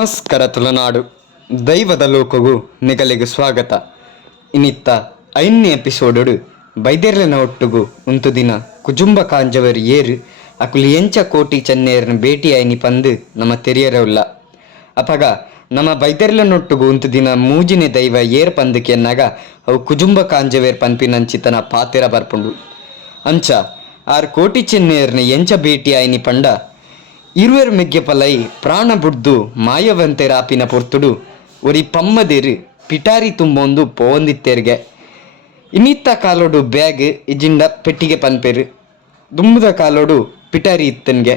ನಮಸ್ಕಾರ ತುಳುನಾಡು ದೈವದ ಲೋಕಗೂ ನಿಗಲಿಗೆ ಸ್ವಾಗತ. ಇನ್ನಿತ್ತ 5ನೇ ಎಪಿಸೋಡು ಬೈದೆರ್ಲೆನ ಒಟ್ಟುಗು ಉಂತು ದಿನ ಕುಜುಂಬ ಕಾಂಜವರಿ ಏರು ಅಕುಲು ಎಂಚ ಕೋಟಿ ಚೆನ್ನೇರ್ನ ಭೇಟಿ ಆಯ್ನಿ ಪಂದು ನಮ್ಮ ತೆರಿಯರವುಲ್ಲ ಅಪಗ ನಮ್ಮ ಬೈದೆರ್ಲೆನೊಟ್ಟುಗು ಉಂತು ದಿನ ಮೂಜಿನೆ ದೈವ ಏರ್ ಪಂದಕ್ಕೆ ಎನ್ನಾಗ ಅವು ಕುಜುಂಬ ಕಾಂಜವೇರ್ ಪನ್ಪಿನಂಚಿತನ ಪಾತೆರ ಬರ್ಪುಂಡು. ಅಂಚ 6 ಕೋಟಿ ಚೆನ್ನೇರ್ನ ಎಂಚ ಭೇಟಿ ಆಯ್ನಿ ಪಂಡ ಇರುವೆರು ಮೆಗ್ಗೆ ಪಲೈ ಪ್ರಾಣ ಬುಡ್ದು ಮಾಯವಂತೆ ರಾಪಿನ ಪೊರ್ತುಡು ಒರಿ ಪಮ್ಮದೇರು ಪಿಟಾರಿ ತುಂಬೊಂದು ಪೋಂದಿತ್ತೆರ್ಗೆ ಇನ್ನಿತ್ತ ಕಾಲೋಡು ಬ್ಯಾಗ್ ಇಜಿಂಡ ಪೆಟ್ಟಿಗೆ ಪನ್ಪೆರು ದುಂಬುದ ಕಾಲೋಡು ಪಿಟಾರಿ ಇತ್ತನ್ಗೆ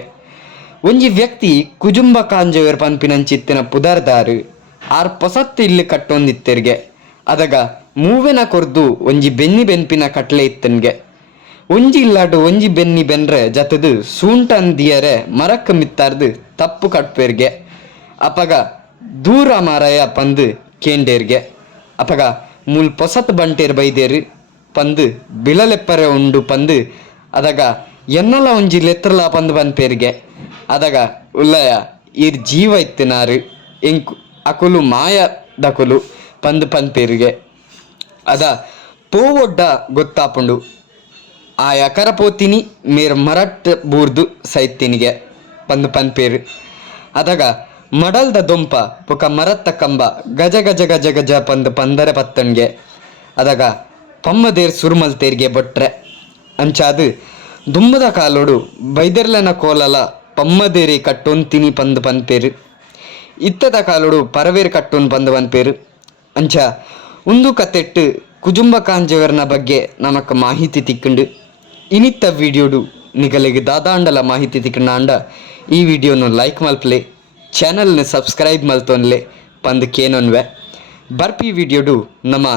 ಒಂಜಿ ವ್ಯಕ್ತಿ ಕುಜುಂಬ ಕಾಂಜವೇರ್ ಪನ್ಪಿನಂಚಿತ್ತಿನ ಪುದರ್ದಾರು 6 ಪೊಸತ್ತು ಇಲ್ಲಿ ಕಟ್ಟೊಂದಿತ್ತೆರ್ಗೆ ಅದಗ ಮೂವೆನ ಕೊರ್ದು ಒಂಜಿ ಬೆನ್ನಿ ಬೆನ್ಪಿನ ಕಟ್ಲೆ ಇತ್ತನ್ಗೆ ಒಂಜಿ ಇಲ್ಲಾಡು ಒಂಜಿ ಬೆನ್ನಿ ಬೆನ್ರೆ ಜತದು ಸೂಂಟನ್ ದಿಯರೆ ಮರಕ್ಕ ಮಿತ್ತಾರ್ದು ತಪ್ಪು ಕಟ್ಪೇರ್ಗೆ ಅಪಗ ದೂರ ಮಾರಾಯ ಪಂದು ಕೇಂಡೇರ್ಗೆ ಅಪಗ ಮೂಲ್ ಪೊಸತ್ ಬಂಟೇರ್ ಬೈದೇರು ಪಂದು ಬಿಳಲೆಪ್ಪರೆ ಉಂಡು ಪಂದು ಅದಗ ಎನ್ನಲ ಒಂಜಿ ಲೆತ್ರಲ ಪಂದು ಪನ್ಪೇರ್ಗೆ ಅದಗ ಉಲ್ಲಯ ಈರ್ ಜೀವ ಇತ್ತಿನಾರು ಎಂಕು ಅಕುಲು ಮಾಯ ದಕುಲು ಪಂದು ಪನ್ಪೇರ್ಗೆ ಅದ ಪೋವೊಡ್ಡ ಗೊತ್ತಾಪುಂಡು ಆ ಯಕರ ಪೋತಿನಿ ಮೇರ್ ಮರಟ್ ಬೂರ್ದು ಸೈತ್ತಿನಿಗೆ ಪಂದು ಪನ್ಪೇರು ಅದಗ ಮಡಲ್ದ ದೊಂಪ ಪೊಕ ಮರತ್ತ ಕಂಬ ಗಜ ಗಜ ಗಜ ಗಜ ಪಂದು ಪಂದರೆ ಪತ್ತನ್ಗೆ ಅದಗ ಪಮ್ಮದೇರ್ ಸುರುಮಲ್ತೇರ್ಗೆ ಬೊಟ್ರೆ ಅಂಚಾದು ದುಂಬದ ಕಾಲೋಡು ಬೈದೆರ್ಲೆನ ಕೋಲಲ ಪಮ್ಮದೇರಿ ಕಟ್ಟೊಂತಿನಿ ಪಂದು ಪನ್ಪೇರು ಇತ್ತದ ಕಾಲೋಡು ಪರವೇರು ಕಟ್ಟೊನ್ ಪಂದು ಪನ್ಪೇರು ಅಂಚ ಉಂದು ಕತೆಟ್ಟು ಕುಜುಂಬ ಕಾಂಜವರ್ನ ಬಗ್ಗೆ ನಮಕ್ ಮಾಹಿತಿ ತಿಕ್ಕುಂಡು. ಇನ್ನಿತ್ತ ವಿಡಿಯೋಡು ನಿಗಲಿಗೆ ದಾದಾಂಡಲ ಮಾಹಿತಿ ತಿಕ್ಕಂಡ ಈ ವಿಡಿಯೋನು ಲೈಕ್ ಮಲ್ಪಲೆ ಚಾನಲ್ನ ಸಬ್ಸ್ಕ್ರೈಬ್ ಮಲ್ತೊನ್ಲೆ ಪಂದು ಕೇನೊನ್ವೆ ಬರ್ಪಿ ವಿಡಿಯೋಡು ನಮ್ಮ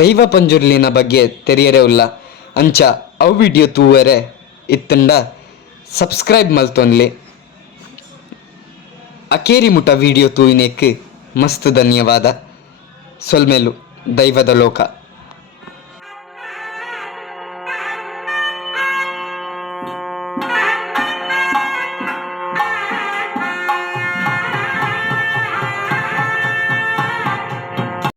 ದೈವ ಪಂಜುರ್ಲಿನ ಬಗ್ಗೆ ತೆರಿಯರೇ ಉಲ್ಲ ಅಂಚ ಅವು ವಿಡಿಯೋ ತೂವರೆ ಇತ್ತಂಡ ಸಬ್ಸ್ಕ್ರೈಬ್ ಮಲ್ತೊನ್ಲೆ ಅಕೇರಿ ಮುಟ ವಿಡಿಯೋ ತೂಯಿನೇಕ್ ಮಸ್ತ್ ಧನ್ಯವಾದ. ಸೊಲ್ಮೆಲು ದೈವದ ಲೋಕ.